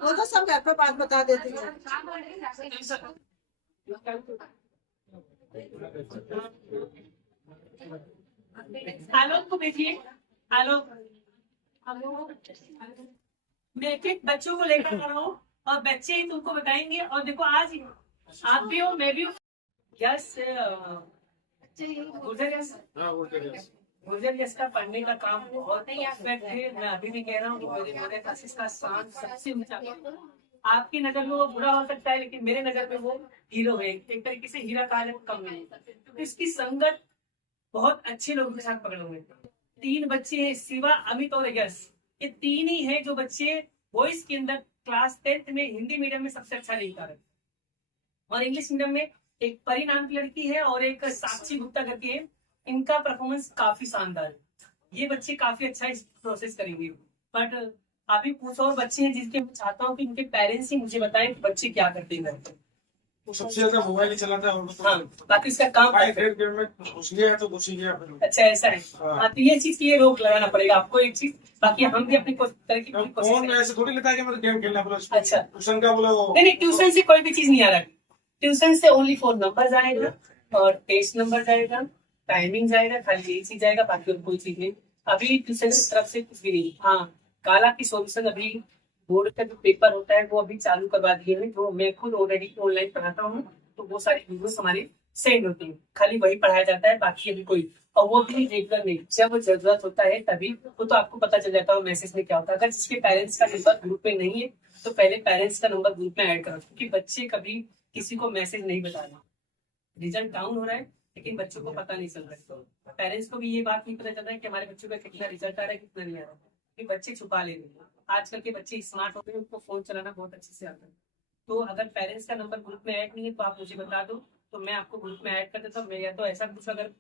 वो तो सब घर पे बात बता देती है। आलोक को देखिए, आलोक मैं एक बच्चों को लेकर आ रहा हूँ और बच्चे ही तुमको बताएंगे। और देखो आज आप भी हो, मैं भी हूँ, यस गुजर यस का पढ़ने का काम बहुत परफेक्ट है। मैं अभी भी कह रहा हूँ कि मेरे क्लासेस का स्थान सबसे ऊंचा। आपकी नजर में वो बुरा हो सकता है, लेकिन मेरे नजर में वो हीरो है, एक तरीके से हीरा का कम नहीं, क्योंकि इसकी संगत बहुत अच्छे लोगों के साथ पकड़े हुए। 3 बच्चे हैं, शिवा, अमित और यश, ये 3 ही है जो बच्चे बॉयज के अंदर क्लास 10th में हिंदी मीडियम में सबसे अच्छा नहीं कर रहे, और इंग्लिश मीडियम में एक परी नाम की लड़की है और एक साक्षी गुप्ता करके है। इनका परफॉर्मेंस काफी शानदार है, ये बच्चे काफी अच्छा इस प्रोसेस करेंगे। बट अभी कुछ और बच्चे हैं जिसके मैं चाहता हूँ कि इनके पेरेंट्स ही मुझे बताएं कि बच्चे क्या करते हैं। वो सबसे ज्यादा मोबाइल ही चलाता है और हाँ, बाकी उसका काम भाई फिर गेम में घुस गया तो घुस ही गया फिर। अच्छा ऐसा है। हाँ, तो ये चीज की ये रोक लगाना पड़ेगा आपको एक चीज। बाकी हम भी अपनी तरह की पूरी कोशिश फोन करेंगे। ऐसे थोड़ी लेता है कि मतलब गेम खेलना बोलो अच्छा। ट्यूशन का बोलो। नहीं, ट्यूशन से कोई भी चीज नहीं आ रहा है। ट्यूशन से ओनली 4 नंबर जाएगा और टेस्ट नंबर जाएगा, टाइमिंग जाएगा, खाली यही चीज जाएगा, बाकी और कोई चीज नहीं। अभी ट्यूशन की तरफ से कुछ भी नहीं। हाँ, काला की सॉल्यूशन अभी बोर्ड का जो पेपर होता है वो अभी चालू करवा दिए हैं, जो मैं खुद ऑलरेडी ऑनलाइन पढ़ाता हूँ, तो वो सारी वीडियोस हमारे सेंड होती है, खाली वही पढ़ाया जाता है, बाकी अभी कोई, और वो भी रेगुलर नहीं, जब जरूरत होता है तभी, वो तो आपको पता चल जाता है मैसेज में क्या होता है। अगर जिसके पेरेंट्स का नंबर ग्रुप में नहीं है तो पहले पेरेंट्स का नंबर ग्रुप में ऐड करो, क्योंकि बच्चे कभी किसी को मैसेज नहीं बताना। रिजल्ट डाउन हो रहा है लेकिन बच्चों को पता नहीं चल रहा है, पेरेंट्स को भी ये बात नहीं पता चल रहा है कि हमारे बच्चों का कितना रिजल्ट आ रहा है, कितना नहीं आ रहा है, कि बच्चे छुपा ले रहे हैं। आजकल के बच्चे स्मार्ट हो गए, उनको फोन चलाना बहुत अच्छे से आता है। तो अगर पेरेंट्स का नंबर ग्रुप में ऐड नहीं है तो आप मुझे बता दो, तो मैं आपको ग्रुप में ऐड कर देता हूँ। मैं या तो ऐसा कुछ अगर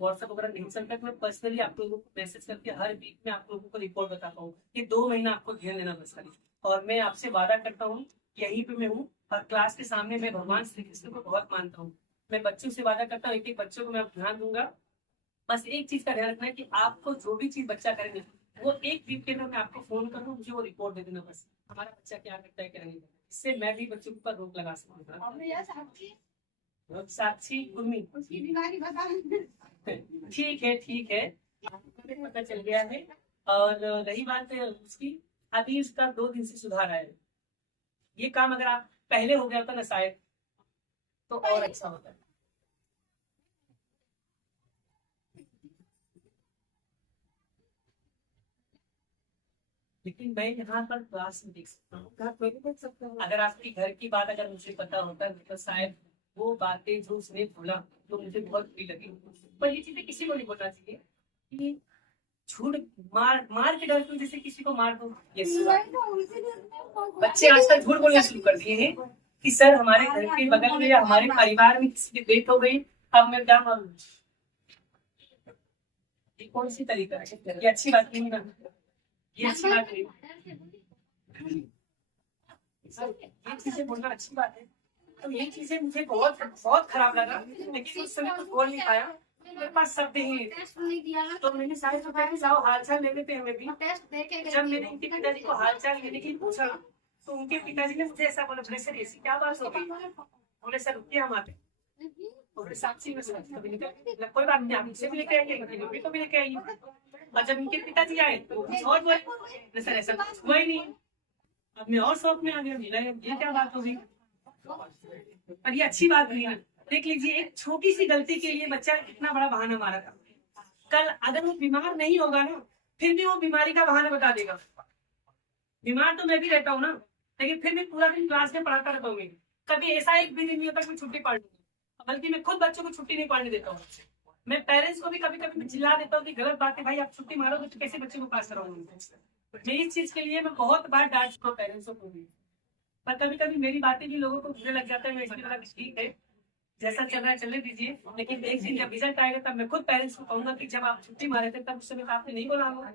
व्हाट्सएप वगैरह नहीं चलता तो मैं पर्सनली आप लोगों को मैसेज करके हर वीक में आप लोगों को रिपोर्ट बताता हूँ कि 2 महीना आपको ध्यान देना बस खाली। और मैं आपसे वादा करता हूँ, यहीं पे मैं हूँ और क्लास के सामने मैं भगवान श्री कृष्ण को बहुत मानता हूँ। मैं बच्चों से वादा करता हूँ, एक बच्चों को मैं ध्यान दूंगा। बस एक चीज का ध्यान रखना है कि आपको जो भी चीज बच्चा करेंगे वो एक वीक के अंदर मैं आपको फोन करूँ, मुझे वो रिपोर्ट दे देना बस, हमारा बच्चा क्या करता है क्या नहीं। इससे मैं भी बच्चों के ऊपर रोक लगा सकता हूँ। साक्षी कुर्मी, ठीक है, आपको पता चल गया है। और रही बात है उसकी, अभी उसका 2 दिन से सुधार आया है। ये काम अगर आप पहले हो गया होता ना शायद तो और अच्छा होता है। लेकिन मैं यहाँ पर क्लास में देख सकता हूँ। अगर आपकी घर की बात अगर मुझे पता होता तो शायद वो बातें जो उसने बोला तो मुझे बहुत बुरी लगी। पर ये चीजें किसी को नहीं बोलना चाहिए कि झूठ मार के डर जैसे किसी को मार दो। ये बच्चे आजकल झूठ बोलना शुरू कर दिए हैं कि सर हमारे घर के बगल में या हमारे परिवार में किसी की डेथ हो गई, अब मैं क्या मालूम। ये कौन सी तरीका है? ये अच्छी बात नहीं ना, ये अच्छी बात नहीं। ये चीजें बोलना अच्छी बात है, तो ये चीजें मुझे बहुत बहुत खराब लगा, लेकिन उस समय कुछ बोल नहीं पाया, मेरे पास शब्द ही तो मैंने सारे तो कहा जाओ हालचाल ले लेते हमें भी। जब मैंने इनके पिताजी को हालचाल लेने की पूछा तो उनके पिताजी ने मुझे ऐसा बोला, बोले सर ऐसी क्या बात हो गई? बोले सर रुकिए हम आते। बोले साक्षी में कोई बात नहीं, आप मुझसे भी लेके आइए, मम्मी को भी लेके आइए। और जब इनके पिताजी आए तो और बोले सर ऐसा कुछ हुआ ही नहीं। अब मैं और शौक में आ गया, ये क्या बात हो गई? पर ये अच्छी बात नहीं है। देख लीजिए, एक छोटी सी गलती के लिए बच्चा कितना बड़ा बहाना मारा था। कल अगर वो बीमार नहीं होगा ना, फिर भी वो बीमारी का बहाना बता देगा। बीमार तो मैं भी रहता हूँ ना, लेकिन फिर भी पूरा दिन क्लास में पढ़ाता रहता हूँ। कभी ऐसा एक भी दिन नहीं होता कि मैं छुट्टी पढ़ लूँ, बल्कि मैं खुद बच्चों को छुट्टी नहीं पढ़ने देता हूँ। मैं पेरेंट्स को भी कभी कभी चिल्ला देता हूँ कि गलत बात है भाई, आप छुट्टी मारोगे तो कैसे बच्चे को पास कराऊंगा। मैं इस चीज के लिए मैं बहुत बार डांट चुका हूँ पेरेंट्स को भी, पर कभी कभी मेरी बातें भी लोगों को बुरे लग जाता है। मैं इसकी तरह ठीक है, जैसा चल रहा है चलने दीजिए, लेकिन एक दिन जब रिजल्ट आएगा तब मैं खुद पेरेंट्स को कहूंगा कि जब आप छुट्टी मारे थे तब उस समय आपने नहीं बोला होगा।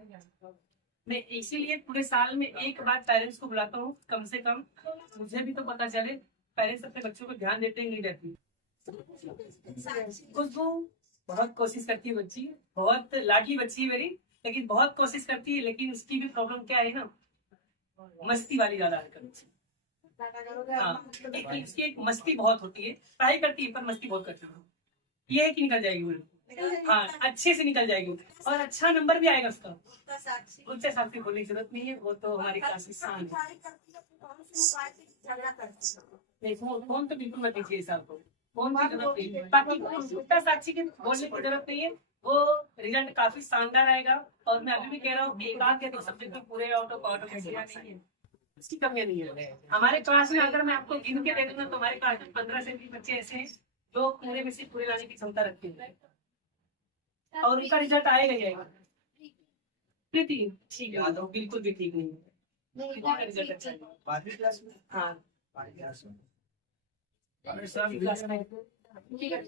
मैं इसीलिए पूरे साल में एक बार पेरेंट्स को बुलाता हूँ, कम से कम मुझे भी तो पता चले पेरेंट्स अपने बच्चों को ध्यान देते नहीं रहती। खुशबू बहुत कोशिश करती है बच्ची, बहुत लाडली बच्ची है मेरी, लेकिन बहुत कोशिश करती है, लेकिन उसकी भी प्रॉब्लम क्या है ना, मस्ती वाली ज्यादा हरकत। हाँ, उसकी एक मस्ती बहुत होती है, पढ़ाई करती है पर मस्ती बहुत करती है। ये है कि निकल जाएगी वो, हाँ अच्छे से निकल जाएगी और अच्छा नंबर भी आएगा उसका। उससे साथी बोलने की जरूरत नहीं है, वो तो हमारी क्लास की शान है। फोन तो बिल्कुल मत दीजिए साहब को, फोन की जरूरत नहीं है। बाकी साक्षी के बोलने की जरूरत नहीं है, वो रिजल्ट काफी शानदार आएगा। और मैं अभी भी कह रहा हूँ कि 1 या 2 सब्जेक्ट में पूरे आउट ऑफ नहीं है, उसकी कमियां नहीं है। हमारे क्लास में अगर मैं आपको गिन के दे दूंगा तो हमारे क्लास में 15 से 20 बच्चे ऐसे हैं जो पूरे में से पूरे लाने की क्षमता रखते हैं, और उनका रिजल्ट आएगा ही आएगा। प्रीति ठीक है, बिल्कुल भी ठीक नहीं है, रिजल्ट अच्छा है। 12वीं क्लास में, हाँ ठीक है,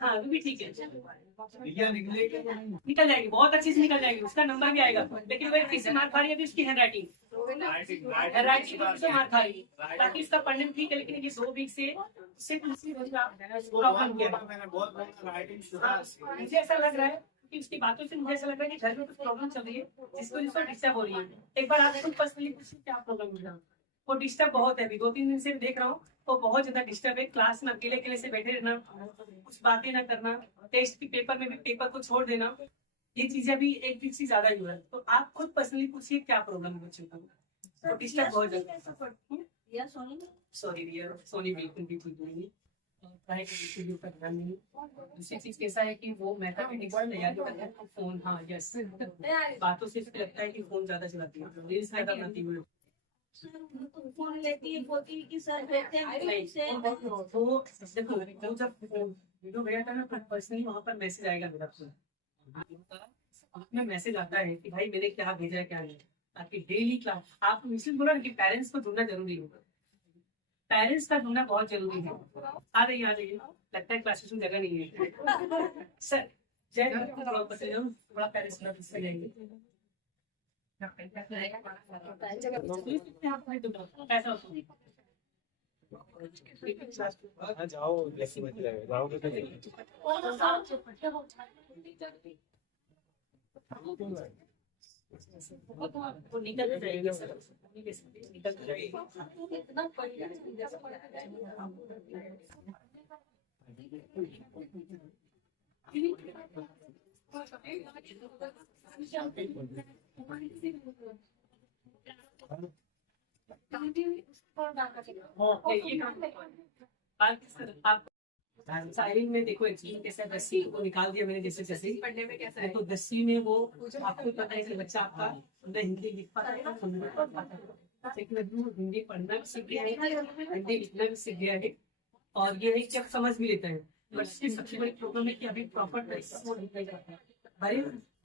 हाँ अभी भी ठीक है, निकल जाएगी, बहुत अच्छी से निकल जाएगी, उसका नंबर भी आएगा। लेकिन वही फिर से मार पा रही है उसकी हैंड राइटिंग, राइटिंग से मार खा रही है, ताकि इसका पढ़ने में ठीक है, लेकिन ये 2 वीक से प्रॉब्लम क्या है। मुझे ऐसा लग रहा है कि उसकी बातों से मुझे ऐसा लग रहा है कि घर में कुछ प्रॉब्लम चल रही है, जिसको जिसको डिस्टर्ब हो रही है। एक बार आप खुद पर्सनली पूछिए क्या प्रॉब्लम है। वो डिस्टर्ब बहुत है, अभी 2-3 दिन से देख रहा हूँ, तो बहुत ज्यादा डिस्टर्ब है। क्लास में अकेले अकेले से बैठे रहना, कुछ बातें ना करना, टेस्ट के पेपर में भी पेपर को छोड़ देना, ये चीजें अभी 1 वीक से ज्यादा ही हुआ है। तो आप खुद पर्सनली पूछिए क्या प्रॉब्लम है बच्चों का। तो डिस्टर्ब बहुत ज्यादा। सॉरी डियर, सोनी बिल्कुल भी ठीक नहीं, पढ़ाई के बिल्कुल भी ऊपर ध्यान नहीं। दूसरी चीज कैसा है कि वो मैथमेटिक्स की तैयारी करता है, तो फोन, हाँ यस, बातों से इसको लगता है कि फोन ज्यादा चलाती है, रील्स ज्यादा बनाती है। फोन लेती है, बोलती है कि सर बैठे हैं से वो देखो, वो जब वीडियो भेजा था ना, तो पर्सनली वहाँ पर मैसेज आएगा मेरा, उसमें मैसेज आता है कि भाई मैंने क्या भेजा है क्या नहीं, ताकि डेली क्लास आप इसलिए बोला कि पेरेंट्स को ढूंढना जरूरी होगा, पेरेंट्स का ढूंढना बहुत जरूरी है। आ जाइए, लगता है क्लासेस में जगह नहीं है। सर जय थोड़ा पेरेंट्स से जाएंगे। वो निकल जाएगी सर, निकल जाएगी। आप साइरिंग में देखो एक्चुअली कैसा 10वीं को निकाल दिया मैंने, जैसे जैसे पढ़ने में कैसा है, तो 10वीं में वो आपको पता है कि बच्चा आपका न हिंदी लिख पाता है न पढ़ पाता है, लेकिन अभी वो हिंदी पढ़ना भी सीख गया है, हिंदी लिखना भी सीख गया है, और ये है कि अब समझ भी लेता है। बट इसकी सबसे बड़ी प्रॉब्लम है कि अभी प्रॉपर तरीके से वो निकल जाता है। भाई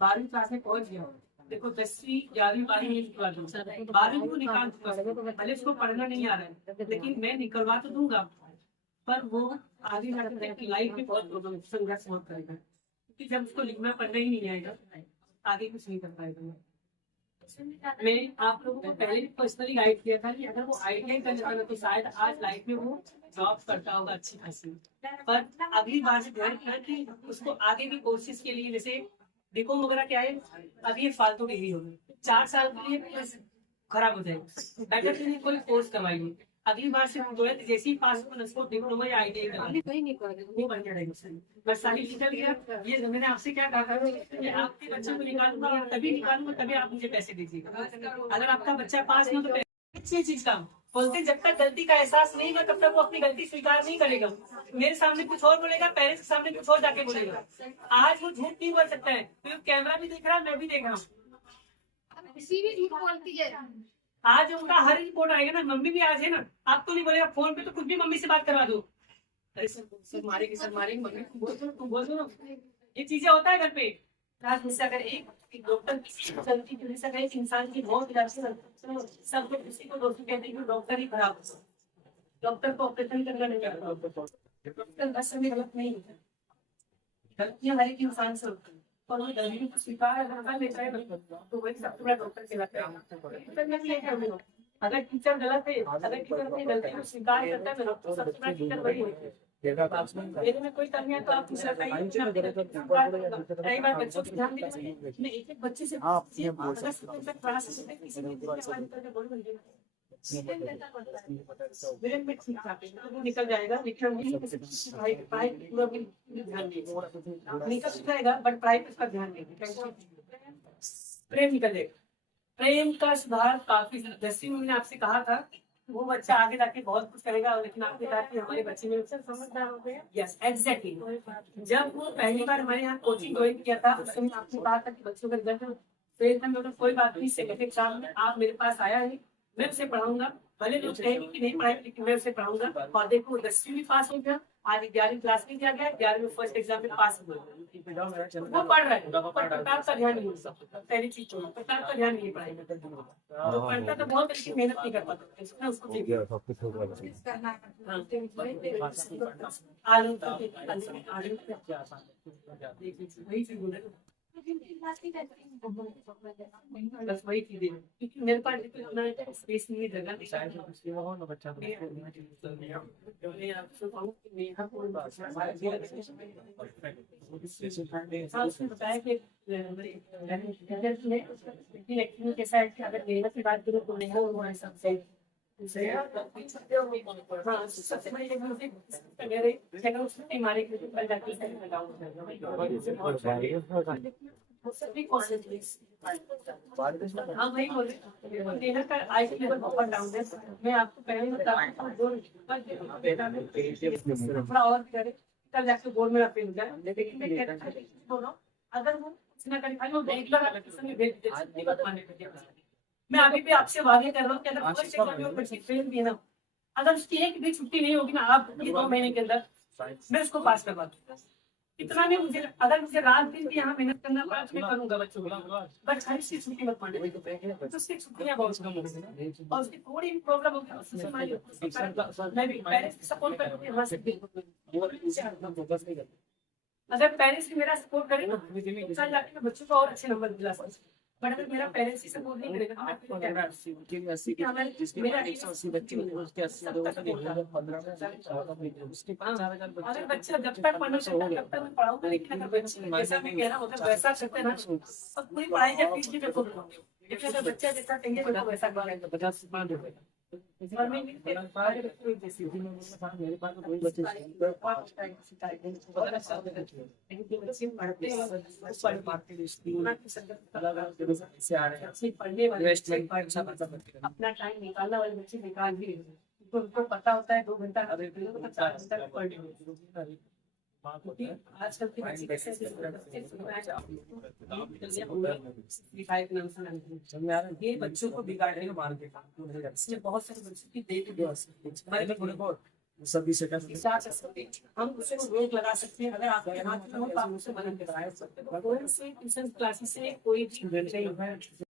12वीं क्लास में पहुंच गया, देखो 10वीं 11वीं 12वीं निकलवा दूँ, 12वीं को निकाल दूंगा, भले उसको पढ़ना नहीं आ रहा है, लेकिन मैं निकलवा तो दूंगा, पर वो आगे जाकर लाइफ में बहुत प्रॉब्लम, संघर्ष बहुत करेगा, क्योंकि जब उसको लिखना पढ़ना ही नहीं आएगा, आगे कुछ नहीं कर पाएगा। मैंने आप लोगों को पहले भी पर्सनली गाइड किया था कि अगर वो ITI कर लेता तो शायद आज लाइफ में वो जॉब करता होगा अच्छी खासी, पर अगली बार से ध्यान रखना कि उसको आगे भी कोर्सेज के लिए, जैसे बीकॉम वगैरह क्या है, अभी ये फालतू डिग्री होगी, 4 साल के लिए खराब हो जाएगी, बेटर के लिए कोई कोर्स करवाइए। अगली बार से जैसे ही पास हो उसको डिप्लोमा या ITI नहीं बन जाएगा। बस सारी निकल गया, ये मैंने आपसे क्या कहा था कि आपके बच्चों को निकालूंगा, तभी निकालूंगा तभी आप मुझे पैसे दीजिएगा। अगर आपका बच्चा पास ना, तो अच्छी चीज का बोलते, जब तक गलती का एहसास नहीं होगा तब तक वो अपनी गलती स्वीकार नहीं करेगा। मेरे सामने कुछ और बोलेगा, पेरेंट्स के सामने कुछ और जाके बोलेगा। आज वो झूठ नहीं बोल सकता है, क्योंकि कैमरा भी देख रहा है, मैं भी देख रहा हूँ, किसी भी झूठ बोलती है। आज उनका हर रिपोर्ट आएगा ना, मम्मी भी आज है ना, आपको नहीं बोलेगा फोन पे, तो कुछ भी मम्मी से बात करवा दो, अरे सर मारेगी मम्मी, तुम बोल दो ना, ये चीजें होता है घर पे। आज मुझसे अगर एक डॉक्टर की गलती की वजह से अगर एक इंसान की मौत हो जाती है, सब लोग किसी को दोषी कहते हैं कि डॉक्टर ही खराब है, डॉक्टर को ऑपरेशन करना नहीं करता, डॉक्टर असल में गलत नहीं होता, गलतियां हर एक इंसान से होती है, और वो गलती को स्वीकार कर लेता है तो वही सबसे बड़ा डॉक्टर कहलाता है। अगर टीचर गलत है, अगर टीचर अपनी गलती को स्वीकार करता है तो सबसे बड़ा टीचर वही है। मेरे में कोई कमी है तो आप मुझे बताइए। कई बार बच्चों को ध्यान देना, मैं एक बच्चे से निकल जाएगा, निकल जाएगा, बट पढ़ाई पर उसका ध्यान देंगे, प्रेम निकल जाएगा। प्रेम का सुधार काफी, 10वीं में मैंने आपसे कहा था वो बच्चा आगे जाके बहुत कुछ करेगा, लेकिन आपने कहा कि हमारे बच्चे में समझदार हो गया। यस एग्जैक्टली, जब वो पहली बार हमारे यहाँ कोचिंग ज्वाइन किया था उस समय आपने कहा था कि बच्चों का रिजल्ट फेल था, मैं कोई बात नहीं, सेकेंड एग्जाम में आप मेरे पास आया है, मैं उसे पढ़ाऊंगा, भले लोग कहेंगे कि नहीं पढ़ाई, लेकिन मैं उसे पढ़ाऊंगा। और देखो 10वीं भी पास हो गया, आज 11वीं क्लास में दिया गया, 11वीं में फर्स्ट एग्जाम में पास हो गया, वो पढ़ रहा है, पर किताब का ध्यान नहीं, पहली चीज किताब का ध्यान नहीं पढ़ाई, जो पढ़ता तो बहुत लेकिन मेहनत नहीं कर पाता, उसको बस वही चीजें हैं। क्योंकि मेरे पास स्पेस नहीं है, जगह नहीं है। मैं आपसे कहूँ कि नेहा को हाँ, उसने बताया कि एक्चुअली कैसा है कि अगर नेहा की बात करूँ तो नेहा वो है सबसे हाँ, सबसे बड़ी जगह मुझे मेरे जगह उसने हमारे घर पर जाके वो सभी कॉलेज हाँ वही बोले नेहा का आई लेवल बहुत डाउन है। मैं आपको पहले ही बता थोड़ा और करे तब जाके गोल मेरा पे हो जाए। लेकिन मैं कहता था अगर वो कुछ ना कर पाए वो रेगुलर मैं अभी भी आपसे वादे कर रहा हूँ कि अगर फर्स्ट एग्जाम में बच्ची फेल भी है ना, अगर उसकी एक भी छुट्टी नहीं होगी ना आप 2 महीने के अंदर मैं उसको पास करवा दूंगा। इतना नहीं मुझे अगर मुझे रात दिन भी यहाँ मेहनत करना पड़ा मैं करूंगा बच्चों को, बट हर चीज छुट्टी मत मांगे तो उसकी छुट्टियां बहुत कम होगी और उसकी थोड़ी भी प्रॉब्लम होगी मैं भी पेरेंट्स सपोर्ट करूंगी। अगर पेरेंट्स भी मेरा सपोर्ट करे ना तो कल जाके मैं बच्चों को और अच्छे नंबर दिला सकती। बट अगर मेरा पेरेंट्स ही सपोर्ट नहीं करेगा अगर बच्चा जब तक पढ़ना चाहता है तब तक मैं पढ़ाऊंगा, लेकिन अगर बच्चे जैसा मैं कह रहा हूँ अगर वैसा करते ना तो पूरी पढ़ाई का फीस भी मेरे को दूंगा। लेकिन अगर बच्चा जैसा चाहिए मेरे को वैसा करेगा 50 और मैं मेरे पास कोई बच्चे पढ़ने वाले अपना टाइम निकालने वाले बच्चे निकाल भी उनको पता होता है 2 घंटा 4 घंटा पढ़ आजकल के बच्चे कैसे ये बच्चों को बिगाड़ने का मार्ग है। इसमें बहुत सारे बच्चों की देख सभी से हम उसको रोक लगा सकते हैं। अगर आपके हाथ में हो तो आप उसे मदद करा सकते हैं। ट्यूशन क्लासेस से कोई भी